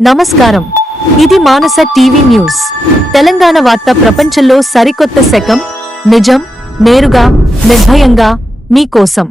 నమస్కారం. ఇది మానస TV news. Telangana వార్త ప్రపంచంలో సరికొత్త శకం. నిజం, నేరుగా, నిర్భయంగా మీ కోసం.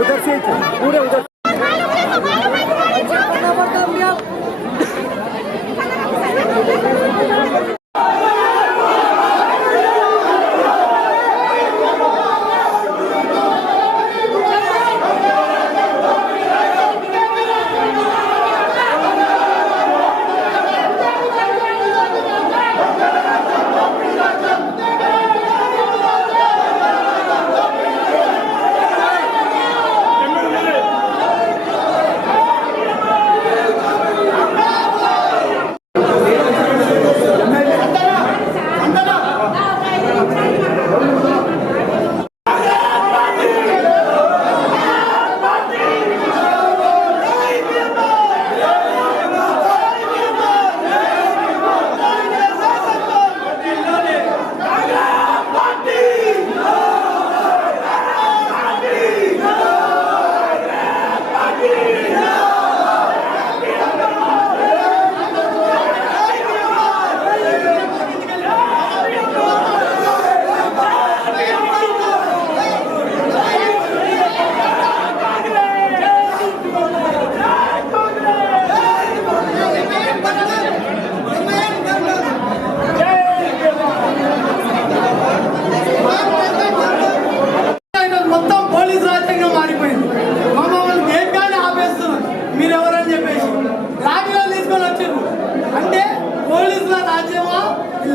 उधर से पूरे उधर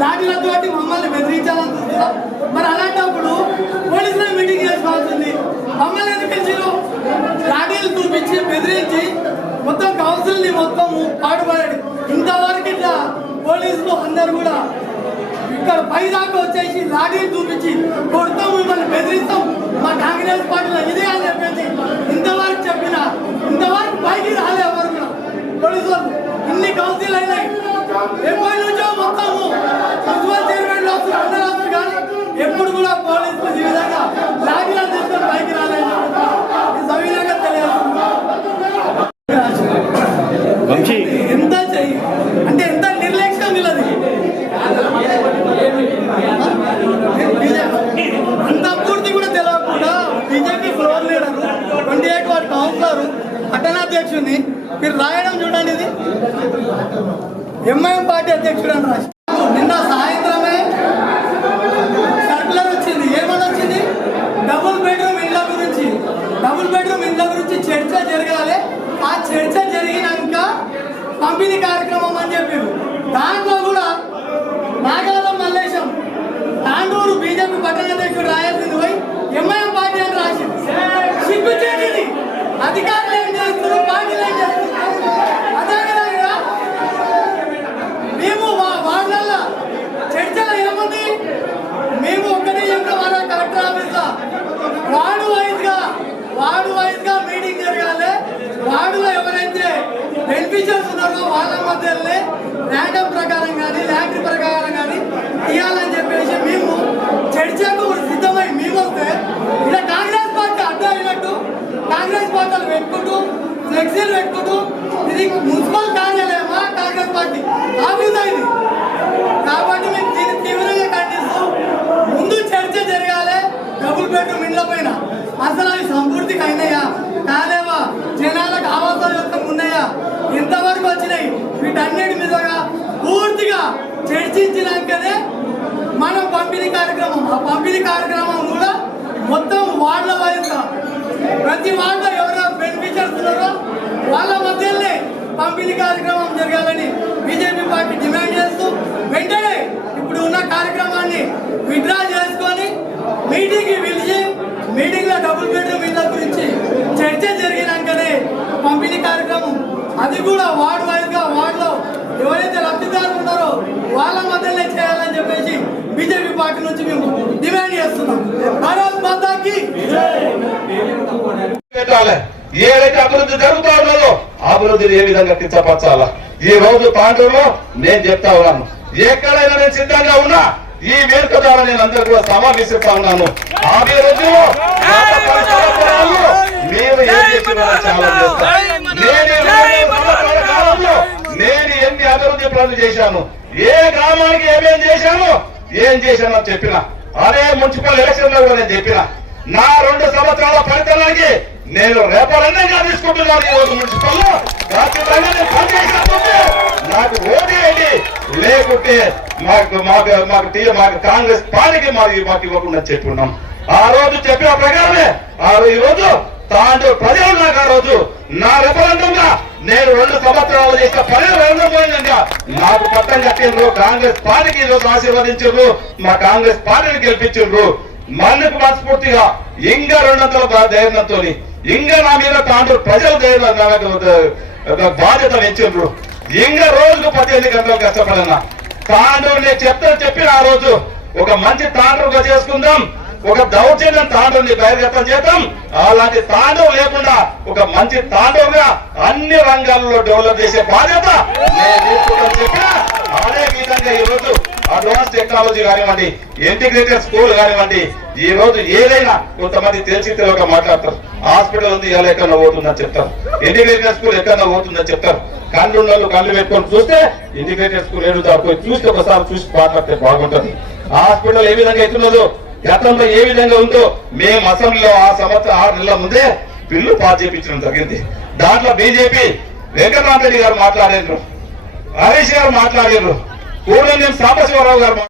లాఠీలతోటి మమ్మల్ని బెదిరించాలని చూస్తున్నా. మరి అలాంటప్పుడు పోలీసులు మీటింగ్ చేసుకోవాల్సింది. మమ్మల్ని ఎందుకు పిలిచిరు? లాఠీలు చూపించి బెదిరించి మొత్తం కౌన్సిల్ని మొత్తము పాటుపడాడు. ఇంతవరకు ఇట్లా పోలీసులు అందరు కూడా ఇక్కడ పై దాకా వచ్చేసి లాఠీలు చూపించి కొడతాం, మిమ్మల్ని బెదిరిస్తాం, మా కాంగ్రెస్ పార్టీలో ఇదే అని చెప్పేసి ఇంతవరకు చెప్పినా ఇంతవరకు పైకి రాలే ఎవరు కూడా పోలీసులు. ఇన్ని కౌన్సిల్ అయినాయి, ఎప్పటి నుంచో మొత్తము మున్సిపల్ చైర్మన్ వస్తారు, అందరూ వస్తారు, కానీ ఎప్పుడు కూడా పోలీసులు ఈ విధంగా లాఠీలను తీసుకొని పైకి రాలేదు. సవినంగా తెలియజేస్తున్నారు. ఎంత చెయ్యి అంటే ఎంత నిర్లక్ష్యం వీళ్ళది. అంత పూర్తి కూడా తెలియకుండా BJP floor leader 28 ward councillor పట్టణాధ్యక్షుడిని మీరు రాయడం చూడండి. ఇది ఎంఐఎం పార్టీ అధ్యక్షుడు అని రాసి నిన్న సాయంత్రమే సర్కులర్ వచ్చింది. ఏమని వచ్చింది? డబుల్ బెడ్రూమ్ ఇండ్ల గురించి చర్చ జరగాలి. ఆ చర్చ జరిగినాక పంపిణీ కార్యక్రమం అని చెప్పారు. దాంట్లో కూడా నాగాలం మల్లేశం తాండూరు బీజేపీ పట్టణాధ్యక్షుడు రాయాల్సింది పోయి ఎంఐఎం పార్టీ అని రాసింది. అధికారులు ఏం చేస్తున్నారు, పార్టీలు ఏం చేస్తున్నారు? అదేవిధంగా మేము వాళ్ళ చర్చలో ఏముంది? మేము ఒక్కటే చెప్తాం మన కలెక్టర్ ఆఫీస్ వార్డు వైజ్ గా మీటింగ్ జరగాలి. వార్డులో ఎవరైతే బెనిఫిషియర్స్ ఉన్నారో వాళ్ళ మధ్యలోనే ర్యాండమ్ ప్రకారం కానీ లాటరీ ప్రకారం కానీ ఇవ్వాలని చెప్పేసి మేము చర్చకు సిద్ధమై మేము వస్తే ఇలా కాంగ్రెస్ పార్టీ అడ్డు అయినట్టు కాంగ్రెస్ పార్టీలు పెట్టుకుంటూ ఫ్లెక్సీలు పెట్టుకుంటూ ఇది మున్సిపల్ కార్యాలయమా కాంగ్రెస్ పార్టీ ఆఫీస్ అయింది. కాబట్టి మేము దీన్ని తీవ్రంగా ఖండిస్తూ ముందు చర్చ జరగాలి. డబుల్ బెడ్రూమ్ ఇండ్ల పైన అసలు అవి సంపూర్తిగా అయినాయా కాలేవా, జనాలకు ఆవాసాల యొక్క ఉన్నాయా, ఎంతవరకు వచ్చినాయి, వీటన్నిటి మీదగా పూర్తిగా చర్చించినాకనే మనం పంపిణీ కార్యక్రమం ఆ పంపిణీ కార్యక్రమం కూడా మొత్తం వార్డుల వాయిస్గా ప్రతి వార్డులో ఎవరైనా బెనిఫిషియర్స్ ఉన్నారో వాళ్ళ మధ్యలోనే పంపిణీ కార్యక్రమం జరగాలని బీజేపీ పార్టీ డిమాండ్ చేస్తూ వెంటనే ఇప్పుడు ఉన్న కార్యక్రమాన్ని విత్డ్రా చేసుకొని మీటింగ్కి పిలిచి మీటింగ్లో డబుల్ బెడ్రూమ్ ఇళ్ళ గురించి చర్చ జరిగినాకనే పంపిణీ కార్యక్రమం అది కూడా వార్డు వైజ్గా వార్డులో ఎవరైతే లబ్ధిదారులు ఉన్నారో వాళ్ళ మధ్యలోనే చేయాలని చెప్పేసి బీజేపీ పార్టీ నుంచి మేము డిమాండ్ చేస్తున్నాం. భారత్ మాతాకి ఏదైతే అభివృద్ధి జరుగుతూ ఉన్నదో అభివృద్ధిని ఏ విధంగా కించపరచాలా ఈ రోజు తాండూరులో నేను చెప్తా ఉన్నాను. ఎక్కడైనా నేను సిద్ధంగా ఉన్నా ఈ వేదిక ద్వారా నేను అందరూ కూడా సమావేశిస్తా ఉన్నాను. అభివృద్ధిలో మీరు ఏం చేసిన చాలా నేను ఎన్ని అభివృద్ధి పనులు చేశాను, ఏ గ్రామానికి ఏమేం చేశాను అని చెప్పిన అదే మున్సిపల్ ఎలక్షన్ లో కూడా నేను చెప్పిన నా 2 సంవత్సరాల ఫలితానికి నేను రేపరంగా తీసుకుంటున్నాను. ఈ రోజు మున్సిపల్లో నాకు ఓటేయండి, లేకుంటే మాకు కాంగ్రెస్ పార్టీకి మాకు ఇవ్వకుండా చెప్పున్నాం. ఆ రోజు చెప్పిన ప్రకారమే ఈ రోజు తాండూరు ప్రజలు నాకు ఆ రోజు నా రెఫరెండంగా నేను 2 సంవత్సరాలు చేసిన పర్యవరణంగా నాకు పట్టం కట్టిండ్రు. కాంగ్రెస్ పార్టీకి ఈ రోజు ఆశీర్వదించారు, మా కాంగ్రెస్ పార్టీని గెలిపించారు. మనకు మనస్ఫూర్తిగా ఇంకా 200 ధైర్యంతో ఇంకా నా మీద తాండూరు ప్రజలు బాధ్యత పెంచారు. ఇంకా రోజుకు 18 గంటలు కష్టపడన్నా తాండూరు నేను చెప్పిన ఆ రోజు ఒక మంచి తాండూరుగా చేసుకుందాం, ఒక దౌర్జన్యం తాండూరుని బహిర్గతం చేద్దాం. అలాంటి తాండూరు లేకుండా ఒక మంచి తాండూరుగా అన్ని రంగాల్లో డెవలప్ చేసే బాధ్యత నేను తీసుకుంటాను చెప్పిన అదే విధంగా ఈ రోజు అడ్వాన్స్ టెక్నాలజీ కానివ్వండి, ఇంటిగ్రేటెడ్ స్కూల్ కానివ్వండి, ఈ రోజు ఏదైనా కొంతమంది తెలిసి తెలియక మాట్లాడతారు. హాస్పిటల్ ఉంది ఇలా ఎక్కడన్నా పోతుందని చెప్తారు, ఇంటిగ్రేటెడ్ స్కూల్ ఎక్కడన్నా పోతుందని చెప్తారు. కళ్ళు ఉన్న వాళ్ళు కళ్ళు పెట్టుకొని చూస్తే ఇంటిగ్రేటెడ్ స్కూల్ ఏడు దాకా చూస్తే ఒకసారి చూసి మాట్లాడితే బాగుంటది. హాస్పిటల్ ఏ విధంగా ఎత్తున్నదో గతంలో ఏ విధంగా ఉందో మేము అసెంబ్లీలో ఆ సంవత్సరం 6 నెలల ముందే బిల్లు పాస్ చేయించడం జరిగింది. దాంట్లో బీజేపీ వెంకటరామరెడ్డి గారు మాట్లాడారు, హరీష్ గారు మాట్లాడారు, కూడలి సాంబశివరావు గారు